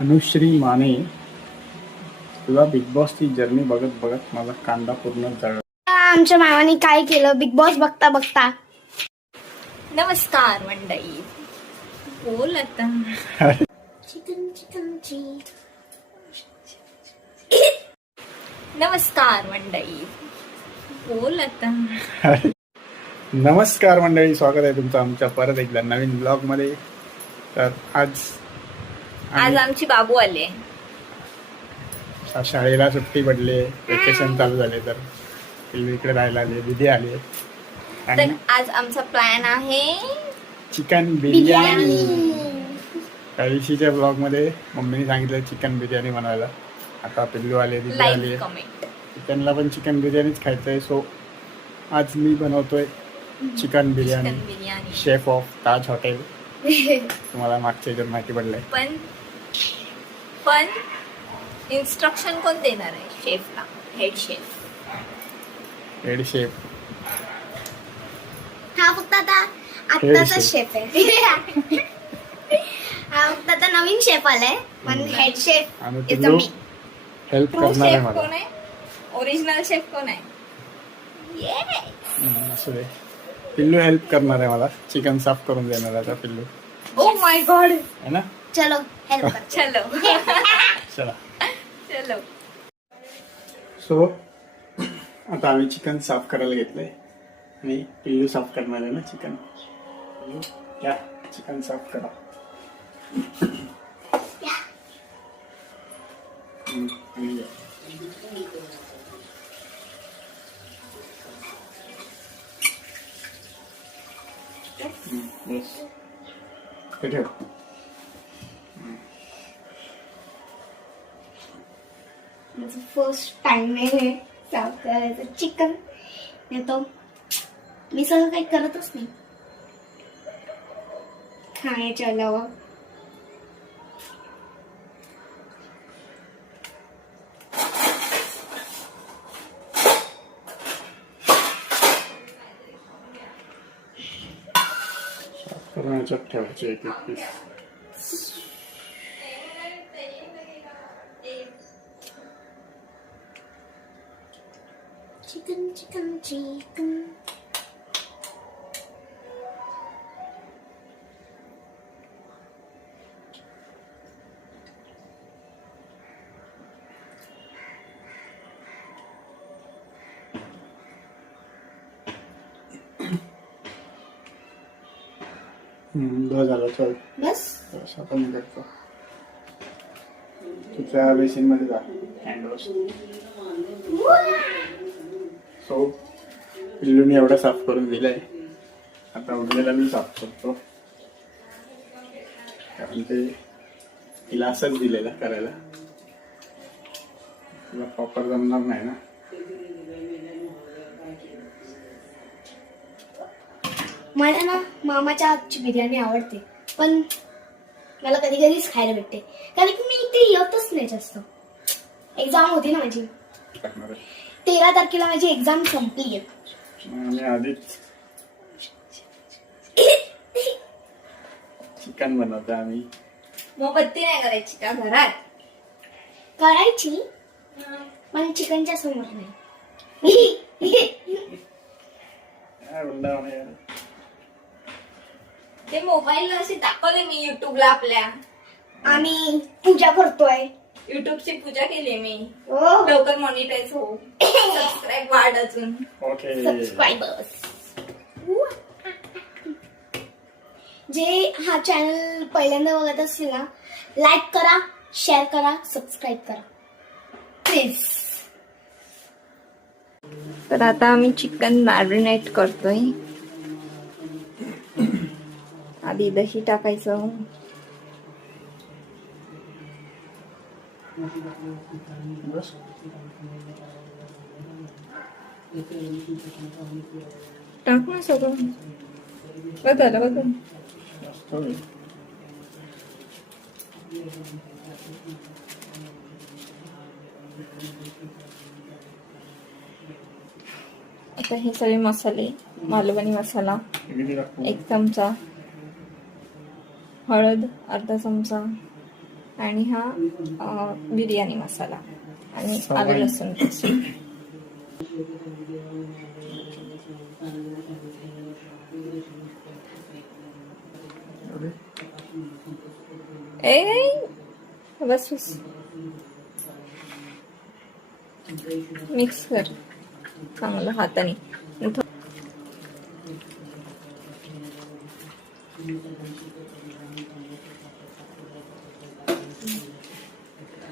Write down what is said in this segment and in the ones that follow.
अनुश्री माने, तुला big बॉसची journey बघत बघत माझा कांदा पूर्ण जळला. आमच्या मामाने काय केलं बिग बॉस बघता बघता. नमस्कार मंडळी, बोल आता. चिकन चिकनची नमस्कार मंडळी, बोल आता. नमस्कार मंडळी, स्वागत आहे तुमचं आमच्या परत एकदा नवीन ब्लॉग मध्ये. तर आज आमची बाबू आले. शाळेला सुट्टी पडली, वेकेशन चालू झाले, तर इकडे राहायला आले, दिदी आले. तर आज आमचा प्लॅन आहे चिकन बिर्याणी. काहीशीच्या ब्लॉग मध्ये मम्मीने सांगितलं चिकन बिर्याणी बनवायला. आता पिल्लू आले, दिदी आले, लाईक कमेंट. त्यांना पण चिकन बिर्याणीच खायचंय. सो आज मी बनवतोय chicken biryani. Chicken biryani. Chef of Taj hotel. तुम्हाला मागच्या याच्यात माहिती पडलंय. पण इन्स्ट्रक्शन कोण देणार आहे शेफला? Head chef. हेड शेफ हा फक्त आत्ताचा शेफ आहे. हा फक्त आता नवीन शेफ आलाय, पण हेड शेफ आणि इज पिल्लू मी. हेल्प ट्रू करणार आहे शेफ मला. कोण आहे? ओरिजिनल शेफ कोण आहे? असू दे. पिल्लू हेल्प करणार आहे मला. चिकन साफ करून देणार आहे आता पिल्लू, ओ माय गॉड. है ना? चलो हेल्प कर. चलो चला. चलो. सो आता आम्ही चिकन साफ करायला घेतलंय आणि पिल्लू साफ करणार आहे ना चिकन. या चिकन साफ करा. आणि या. Yes. ते ठेव. माझं फर्स्ट टाइम आहे साफ करायचं चिकन. नाही तो मी सगळं काही करतच नाही खाण्याच्या अलावा. साफ करून याच्यात ठेवायचे एक एक पीस. Chicken chicken chicken. बस झालं. चल बस आता मी करतो. तुझ्या बेसिन मध्ये जा. Hand wash. सो पिल्लूने एवढं साफ करून दिलंय. आता उरलेला मी साफ करतो, कारण ते तिला असंच दिलेलं करायला. तिला प्रॉपर जमणार नाही ना. मला ना मामाच्या हातची बिर्याणी आवडते, पण मला कधी कधीच खायला भेटते, कारण की मी इथे येतच नाही जास्त. एक्झाम होती ना माझी. टाकणार आहे. 13 तारखेला माझी एक्झाम संपली आहे. आम्ही आधीच चिकन बनवतो आम्ही. मग बत्ती नाही करायची का घरात? करायची, पण चिकनच्या समोर नाही. काय बोलला म्हणे? ते मोबाईल असे दाखवले मी युट्यूबला आपल्या. आम्ही पूजा करतोय. युट्यूबची पूजा केली मी. ओ लवकर मॉनिटाईज हो. सबस्क्राईब वाढ अजून. ओके. सबस्क्रायबर्स. जे हा चॅनल पहिल्यांदा बघत असतील ना, लाईक करा, शेअर करा, सबस्क्राईब करा प्लीज. तर आता आम्ही चिकन मॅरिनेट करतोय. आधी दही टाकायचं. बस. टाक ना सगळं. बदल. मस्त होईल. आता हे सगळे मसाले, मालवणी मसाला किती लागतो? 1 चमचा, हळद अर्धा चमचा, आणि हा बिर्याणी मसाला आणि आलं लसूण पेस्ट. बस बस मिक्स कर चांगलं हाताने.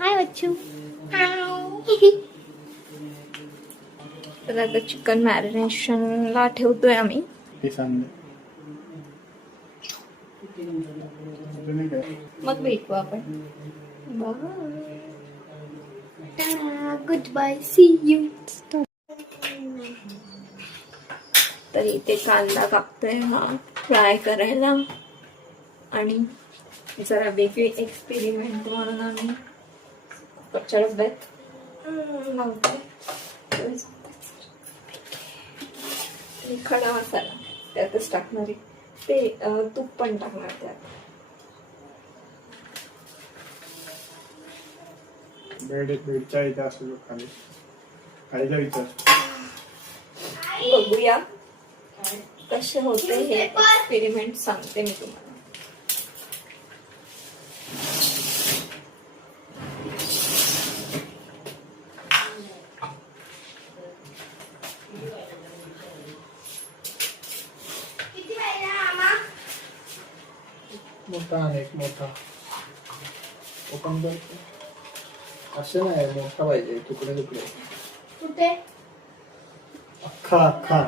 हाय बच्चू. तर आता चिकन मॅरिनेशनला ठेवतोय आम्ही. हे सांग मग भेटू आपण. Goodbye, see you. तर इथे कांदा कापतोय हा फ्राय करायला. आणि जरा वेगळी एक्सपेरिमेंट म्हणून आम्ही कुकरच्या डब्यात लावतोय. आणि खडा मसाला त्यातच टाकणार आहे. ते तूप पण टाकणार त्यात. बेडच्या इथे असतो खाली खालीचा विचार बघूया कसे होते हे एक्सपेरिमेंट सांगते मी तुम्हाला. मोठा आहे एक मोठा ओपन करतो. असं नाही मोठा पाहिजे तुकडे तुकडे कुठे? अख्खा अख्खा.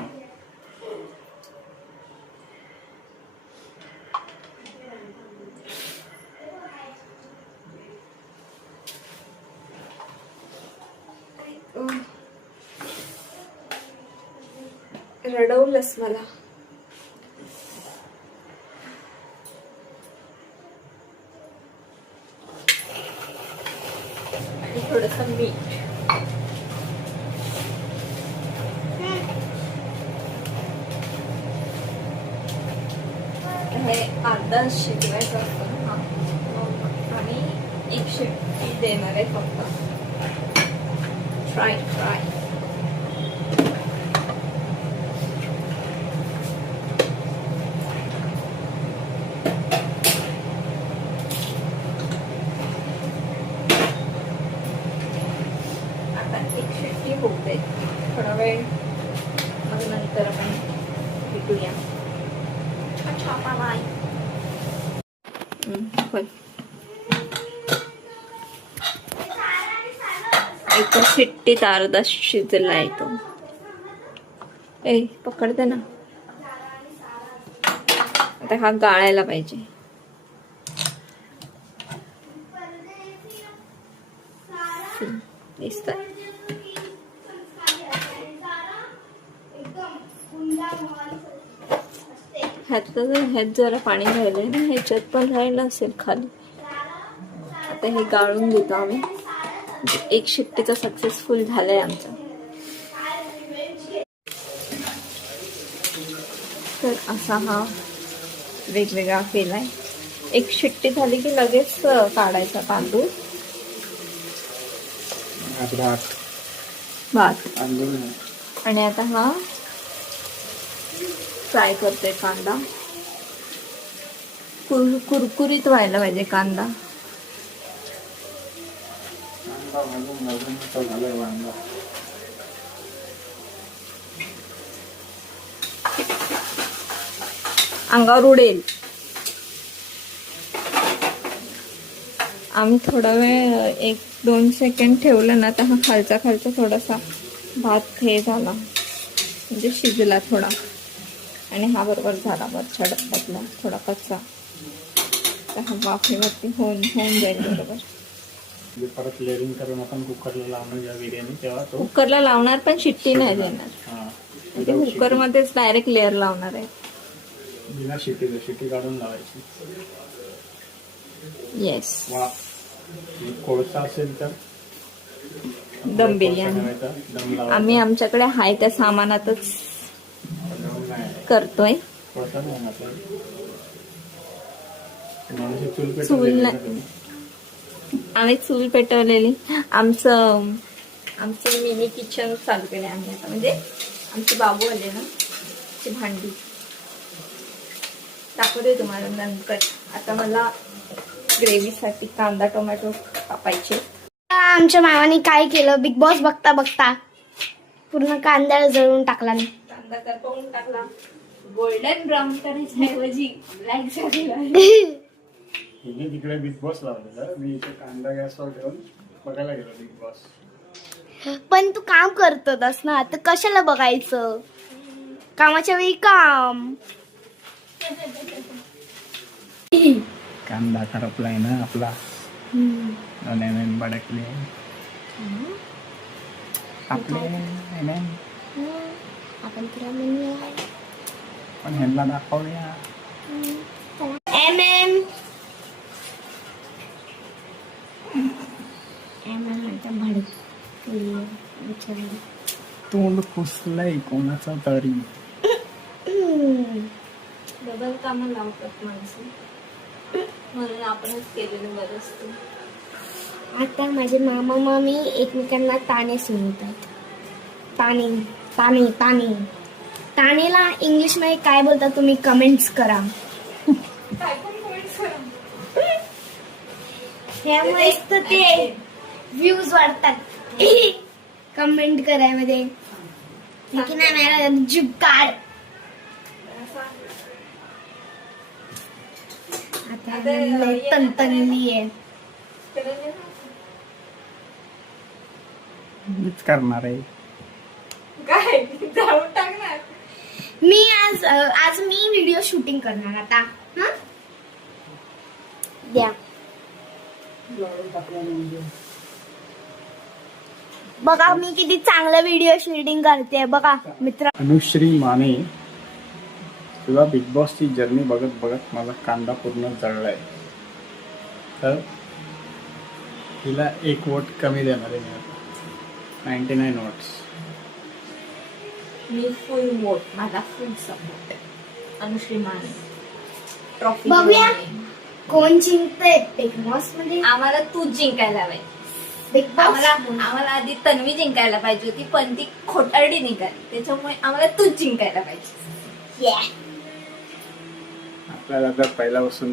रडवलंस मला. आणि थोडस मीठ. हे अर्धा शिजवायचं असतं ना. आणि एक शिट्टी देणार आहे फक्त. Fry fry. होते थोडा वेळ मग नंतर आपण भेटूया. एका शिट्टीत अर्धा शिजला येतो. ए पकडते ना. आता हा गाळायला पाहिजे. दिसतंय ह्यात जरा पाणी राहिलंय ना. ह्याच्यात पण राहिलं असेल खाली. आता हे गाळून घेतो आम्ही. एक शिट्टीचा सक्सेसफुल झालाय आमचा. तर असा हा वेगवेगळा केलाय. एक शिट्टी झाली की लगेच काढायचा तांदूळ. भात. आणि आता हा फ्राय करते कांदा. कुरकुरीत व्हायला पाहिजे कांदा. अंगावर उडेल. आम्ही थोडा वेळ 1-2 सेकंड ठेवलं ना तर हा खालचा थोडासा भात हे झाला म्हणजे शिजला थोडा. आणि हा बरोबर झाला वरच्या डब्यातला थोडा कच्चा. तर हा वाफेवरती होऊन जाईल बरोबर. परत लेअरिंग करून आपण कुकरला लावणार जेव्हा बिर्याणी तेव्हा तो कुकरला लावणार पण शिट्टी नाही देणार. ते कुकर मध्येच डायरेक्ट लेअर लावणार आहे. बिना शिट्टी काढून लावायची. येस. कोळसा असेल तर दम बिर्याणी आम्ही आमच्याकडे हाय त्या सामानातच करतोय. चूल आम्ही चूल पेटवलेली. आमचं मिनी किचन चालू केले आम्ही आता. म्हणजे आमचे बाबू आले ना, ती भांडी दाखवते तुम्हाला नंतर. आता मला ग्रेव्हीसाठी कांदा टोमॅटो कापायचे. आमच्या मामाने काय केलं, बिग बॉस बघता बघता पूर्ण कांदा जळून टाकला मी. कांदा करपवून टाकला. गोल्डन ब्राऊन करायच्या ऐवजी ब्लॅक झालेला. हिने तिकडे बिग बॉस लावलेला, मी इथे कांदा गॅसवर ठेवून बघायला गेलो बिग बॉस. पण तू काम करतोस ना, तर कशाला बघायचं, कामाच्या वेळी काम. कांदा करपलाय ना आपला, नवीन भडकले आपले आपण तुला म्हणूया पण ह्यांना दाखवूया. तोंड पुसलंय कोणाचं तरी. डबल कामं लावतात माणसं, म्हणून आपणच केलेलं बरं असतं. आता माझे मामा मामी एकमेकांना ताणे सुनवतात. ताणे ताणे ताणे ताणेला इंग्लिश मध्ये काय बोलतात तुम्ही कमेंट्स करा. त्यामुळे तर ते व्ह्यूज वाढतात कमेंट करायमध्ये. की नाही मेरा जीभ काढ. आता लय तनतनली आहे. मीच करणार आहे. काय जाऊन टाकणार. मी आज मी व्हिडिओ शूटिंग करणार आता. हा द्या बघा मी किती चांगलं व्हिडिओ शूटिंग करते बघा मित्र. अनुश्री माने, तुला बिग बॉसची जर्नी बघत बघत माझा कांदा पूर्ण जळलाय, तर तिला 1 वोट कमी देणार आहे. 99 वोट्स. मी फुल वोट, माझा full support. Anushree Mane trophy बघूया कोण जिंकतंय बिग बॉस मध्ये. आम्हाला तू जिंकायला पाहिजे. बिग बॉस आम्हाला आधी तन्वी जिंकायला पाहिजे होती, पण ती खोटारडी निघाली. त्याच्यामुळे आम्हाला तूच जिंकायला पाहिजे. आपल्याला तर पहिल्यापासून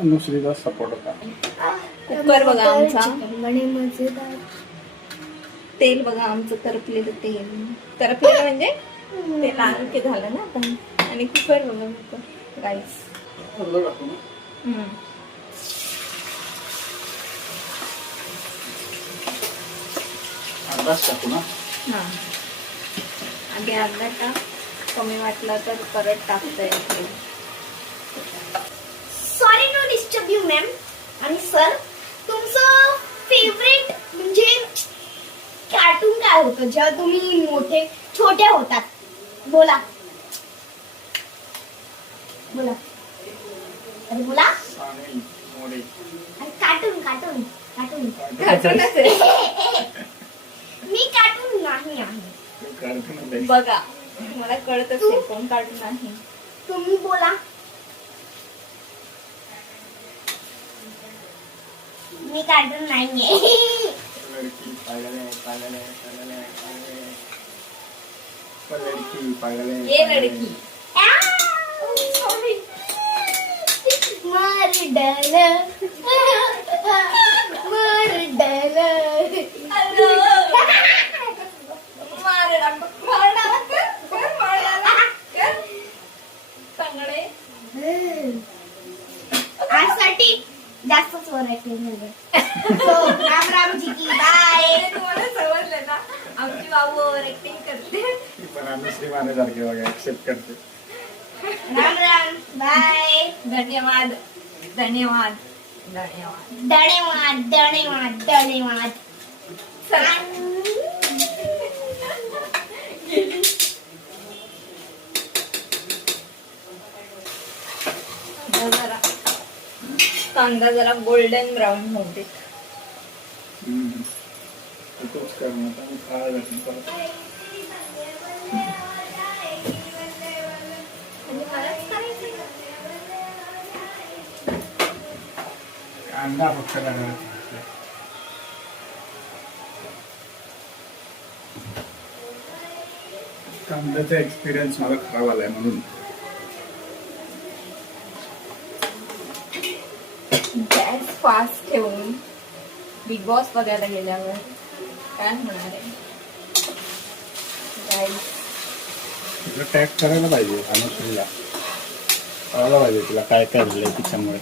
अनुश्रीचा सपोर्ट होता. कुकर बघा आमचा, मजेदार. तेल बघा आमचं करपलेलं तेल. करपलेलं म्हणजे ते लाल के झालं ना आता. आणि कुकर बघा, कुकर राईस. अर्धाच टाकू ना. हा आधी अर्धा टाक, कमी वाटला तर परत टाकता येते. Sorry no disturb you ma'am. आणि सर तुमचं फेवरेट म्हणजे कार्टून काय होतं जेव्हा तुम्ही छोटे होतात. बोला बोला अरे बोला. साने मोरे. अरे कार्टून कार्टून कार्टून. कार्टूनच आहे. मी कार्टून नाही आहे. तू कार्टूनच आहे. बघा मला कळत असेल कोण कार्टून आहे. तुम्ही बोला. मी कार्टून नाहीये. लड़की पागल है, पागल है, पागल है, पागल है. वो लड़की पागल है. ये लड़की. सॉरी. मार डाला मार डाला. आजसाठी जास्तच व्हरायटी झाली. सो राम राम जी की बाय. तुम्हाला समजलं ना, आमची बाबू ओव्हर ऍक्टिंग करते. ती पण अनुश्री माने सारखे बघा ऍक्सेप्ट करते. राम राम बाय. धन्यवाद धन्यवाद धन्यवाद. धन्यवाद धन्यवाद धन्यवाद. चला. जरा कांदा जरा गोल्डन ब्राऊन होऊ दे. तूच कर ना, आता मी काळ घालून परत. कांदा फक्त टाकायचा. कांद्याचा एक्सपिरियन्स मला खराब आलाय म्हणून. गॅस फास्ट ठेवून बिग बॉस बघायला गेल्यावर काय होणार आहे Guys, तुला टॅग करायला पाहिजे अनुश्रीला. कळायला पाहिजे तुला काय काय झालंय तिच्यामुळे.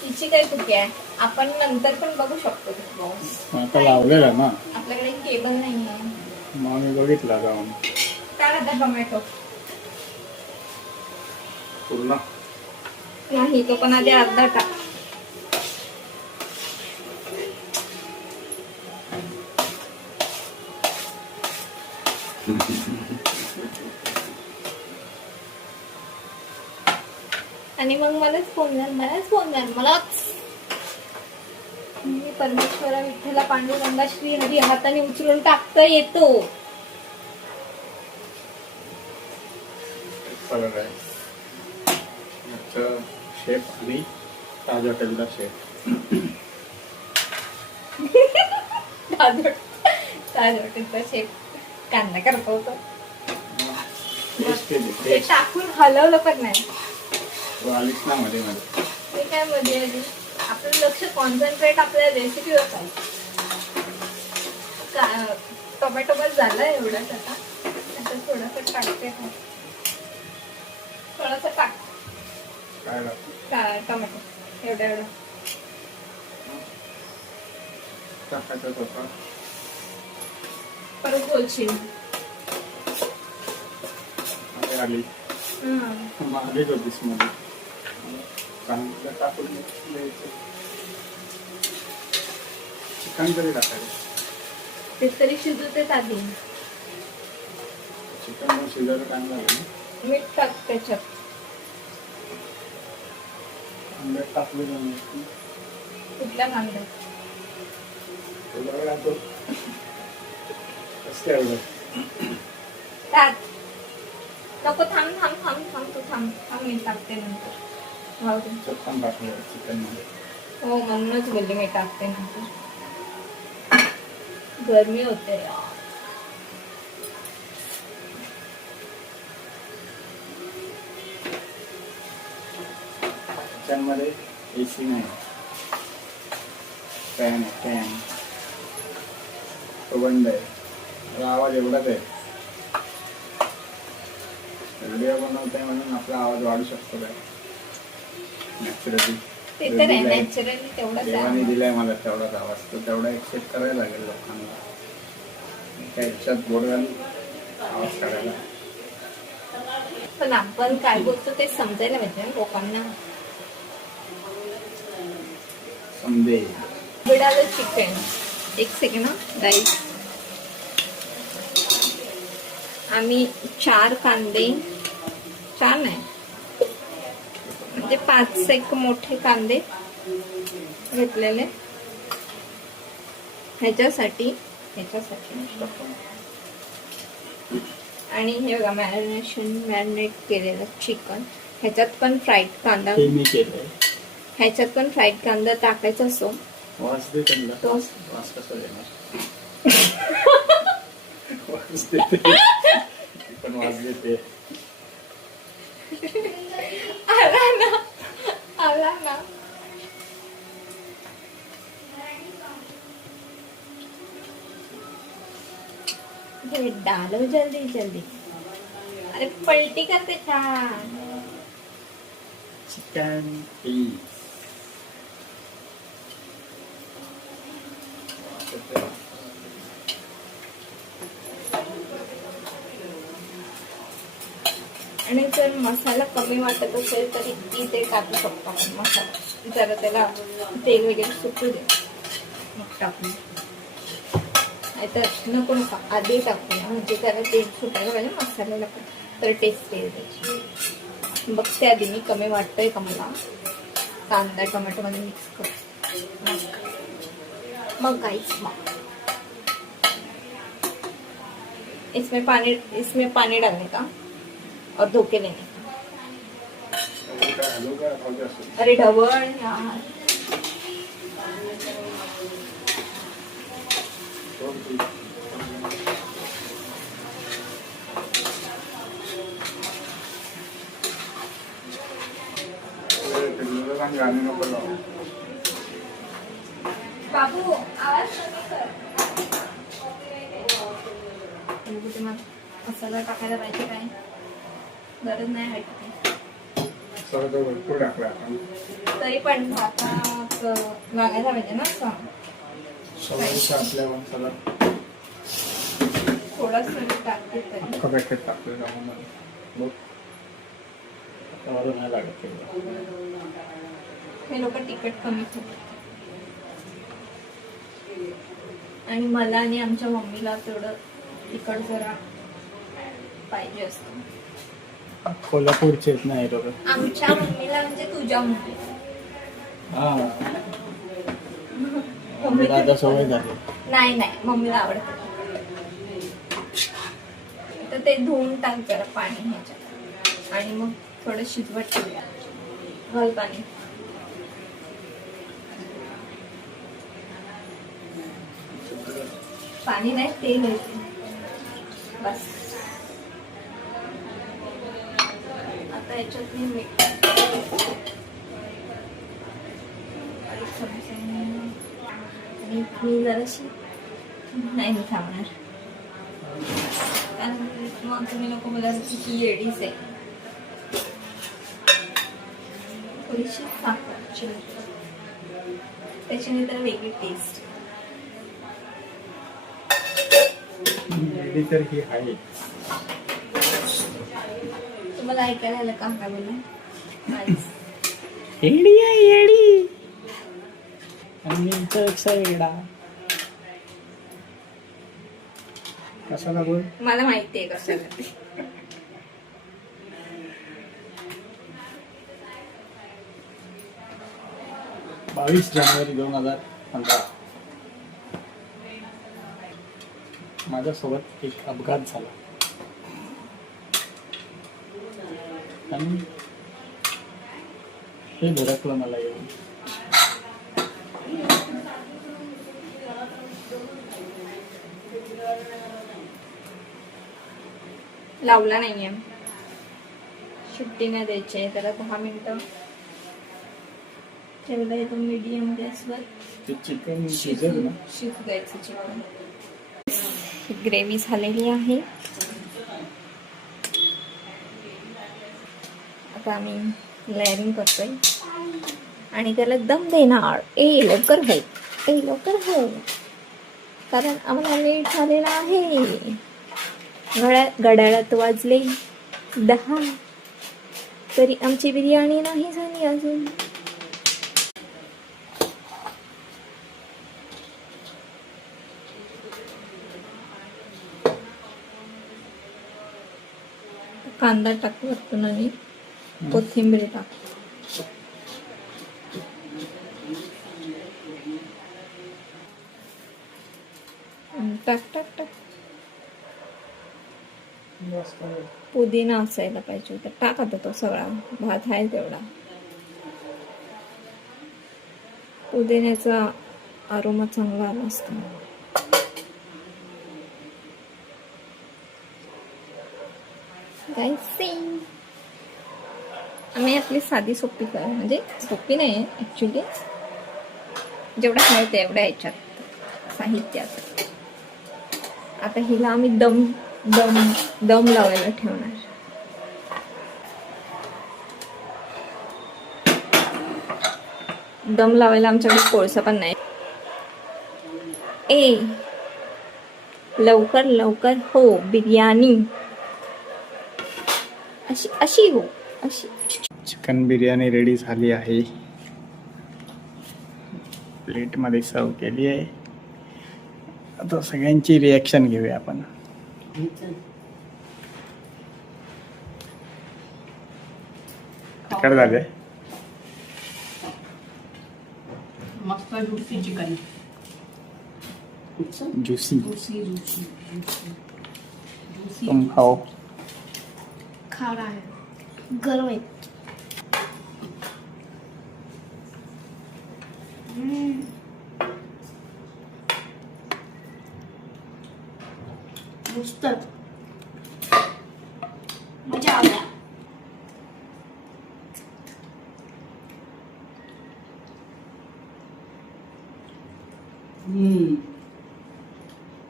तिची काय चुकी आहे? आपण नंतर पण बघू शकतो बिग बॉस. आता लावलेला ना, आपल्याकडे केबल नाही आहे. मग मी बघितला जाऊन काय आता टोमॅटो पूर्ण. नाही, तो पण आधी अर्धा टाक. आणि मग मलाच फोन द्या मलाच. मी परमेश्वरा विठ्ठला पांडुरंगा श्री हरी हाताने उचलून टाकता येतो. फरक आहे. शेफ आणि ताज हॉटेलचा शेफ. हॉटेलचा शेफ कांदा करतो होतो. टेस्ट केली ते टेस्ट. टाकून हलवलं पण नाही. तू आलीस ना मध्ये मध्ये. ते काय मध्ये आधी आपलं लक्ष कॉन्सन्ट्रेट आपल्या रेसिपीवर पाहिजे. टोमॅटो बस झालं एवढंच. आता थोडंसं टाकते. थोडंसं टाक काय टोमॅटो एवढं टाकायचं होता. परत बोलशील. मध्ये आली आलीच होतीस मध्ये. चांगलं टाकून द्यायचं. चिकन तरी टाकायचं. ते तरी शिजवतेच आधी. चिकन मग शिजायला टाइम लागेल ना. मीठ टाक त्याच्यात. अंड्यात टाकलेलं नाही. कुठल्या कांद्यात? तुला तो कसं एवढं टाक. नको, थांब तू थांब मी टाकते नंतर. राहू दे. चटकन टाकलं चिकन मध्ये. हो, म्हणूनच बोलले मी टाकते नंतर. गरमी होते यार. किचन मध्ये एसी नाही, फॅन आहे. फॅन तो बंद आहे. मला आवाज एवढाच आहे. व्हिडिओ बनवताय म्हणून आपला आवाज वाढू शकतो काय नॅचरली. ते तर आहे नॅचरली तेवढंच देवाने आहे. दिलाय मला तेवढाच आवाज. तो तेवढा एक्सेप्ट करायला लागेल लोकांना. काय ह्याच्यात बोर्ड घालून आवाज काढायला. पण आपण काय बोलतो ते समजायला पाहिजे ना लोकांना. समजे. बिडालं चिकन. एक सेकंड गाईस. आम्ही 4 कांदे, 4 नाही म्हणजे 5 एक मोठे कांदे घेतलेले ह्याच्यासाठी. आणि हे बघा मॅरिनेट केलेलं चिकन. ह्याच्यात पण फ्राईड कांदा. हे मी केलंय. ह्याच्यात पण फ्राईड कांदा टाकायचा असतो. वास दे त्यांना. तो वास कसा देणार. वास देते पण वास देते. आला ना. हे डालो जल्दी. अरे पलटी करते छान. Chicken piece. आणि जर मसाला कमी वाटत असेल तर इथे टाकू शकतो आपण मसाला. जरा त्याला तेल वगैरे सुटू दे मग टाकून. नाहीतर नको आधी टाकूया म्हणजे त्याला तेल सुटायला पाहिजे मसाल्याला पण. तर टेस्ट येईल त्याची. बघते आधी मी कमी वाटतोय का मला. कांदा टोमॅटो मध्ये मिक्स कर. मग काहीच इसमें पानी डालने का और धो के लेने का. अरे ढवळ यार. गाणी नको लावू. बाबू आवाज कमी कर. कुठे मग मसाला टाकायला पाहिजे काय गरज नाही वाटते. सगळं तर भरपूर टाकलं आपण. तरी पण भातात लागायला पाहिजे ना असं. सगळं आपल्या मसाला थोडंसं टाकते तरी. अख्खं पॅकेट टाकलं त्यामध्ये बघ. त्यामध्ये नाही लागत तेवढं. हे लोक तिखट कमी खातात आणि मला आणि आमच्या मम्मीला तेवढं तिखट जरा पाहिजे असतं. कोल्हापूरचे आहेत नाही लोक. आमच्या मम्मीला म्हणजे तुझ्या मम्मीला. हा मम्मीला आता सवय झाली. नाही मम्मीला आवडतं. तर ते धुवून टाक जरा पाणी ह्याच्यात आणि मग थोडं शिजवत ठेवूया. घाल पाणी. पाणी नाही तेल घ्यायचं बस. आता याच्यात मी मीठ आणि मी जराशी नाही मी थांबणार कारण मग तुम्ही लोक बोलाल की येडीच आहे. थोडीशी साखर चिमट त्याच्याने तर वेगळी टेस्ट. तर ही आहे. तुम्हाला ऐकायला आलं का काय बोलला. येडी आहे येडी आणि इथं येडा कशाला बोल. मला माहिती आहे कशाला ते. जानेवारी 2015 माझ्यासोबत एक अपघात झाला आणि हे धडकलं मला येऊन. लावला नाहीये. सुट्टी नाही द्यायची आहे त्याला. 10 मिनिटं ठेवलं येतो मीडियम गॅसवर. ते चिकन शिजेल ना. शिजू द्यायचं चिकन. ग्रेव्ही झालेली आहे. आता आम्ही लेअरिंग करतोय आणि त्याला दम देणार. लवकर हो कारण आम्हाला लेट झालेला आहे. घड्याळात वाजले 10 तरी आमची बिर्याणी नाही झाली अजून. कांदा टाक वरतून आणि कोथिंबीर टाक. टाक पुदिना असायला पाहिजे तर टाक. आता तो सगळा भात आहे तेवढा. पुदिन्याचा आरोमा चांगला आला असतो. आम्ही आपली साधी सोपी कर म्हणजे सोपी नाही ऍक्च्युली. जेवढं आहे तेवढ्या ह्याच्यात साहित्यात. आता हिला आम्ही दम लावायला ठेवणार. दम लावायला आमच्याकडे कोळसा पण नाही. लवकर हो बिर्याणी अशी हो अशी. चिकन बिर्याणी रेडी झाली आहे. प्लेट मध्ये सर्व केली आहे. आता सगळ्यांची रिॲक्शन घेऊया आपण. तिखट झाले. मस्त ज्युसी चिकन. ज्युसी. ज्युसी तुम खाओ. खारा आहे. गरम आहे. मस्तच मजा आल्या.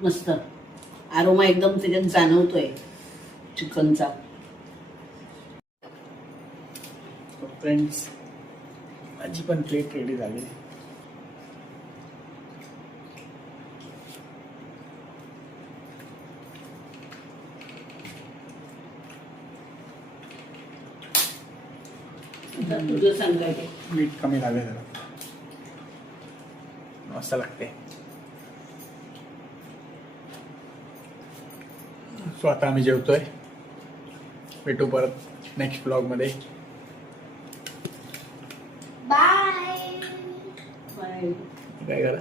मस्त आरोमा एकदम त्याच्यात जाणवतोय चिकनचा. फ्रेंड्स माझी पण प्लेट रेडी झाली. आता तुझं सांगायचं. मीठ कमी झाले जरा. मस्त लागते. सो आता आम्ही जेवतोय. भेटू परत नेक्स्ट ब्लॉग मध्ये. बाय. बाय. काय करा,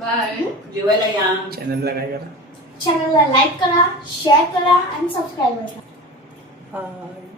बाय. जेवायला या. चॅनलला काय करा, चॅनलला लाईक करा, शेअर करा आणि सबस्क्राईब करा. हाय.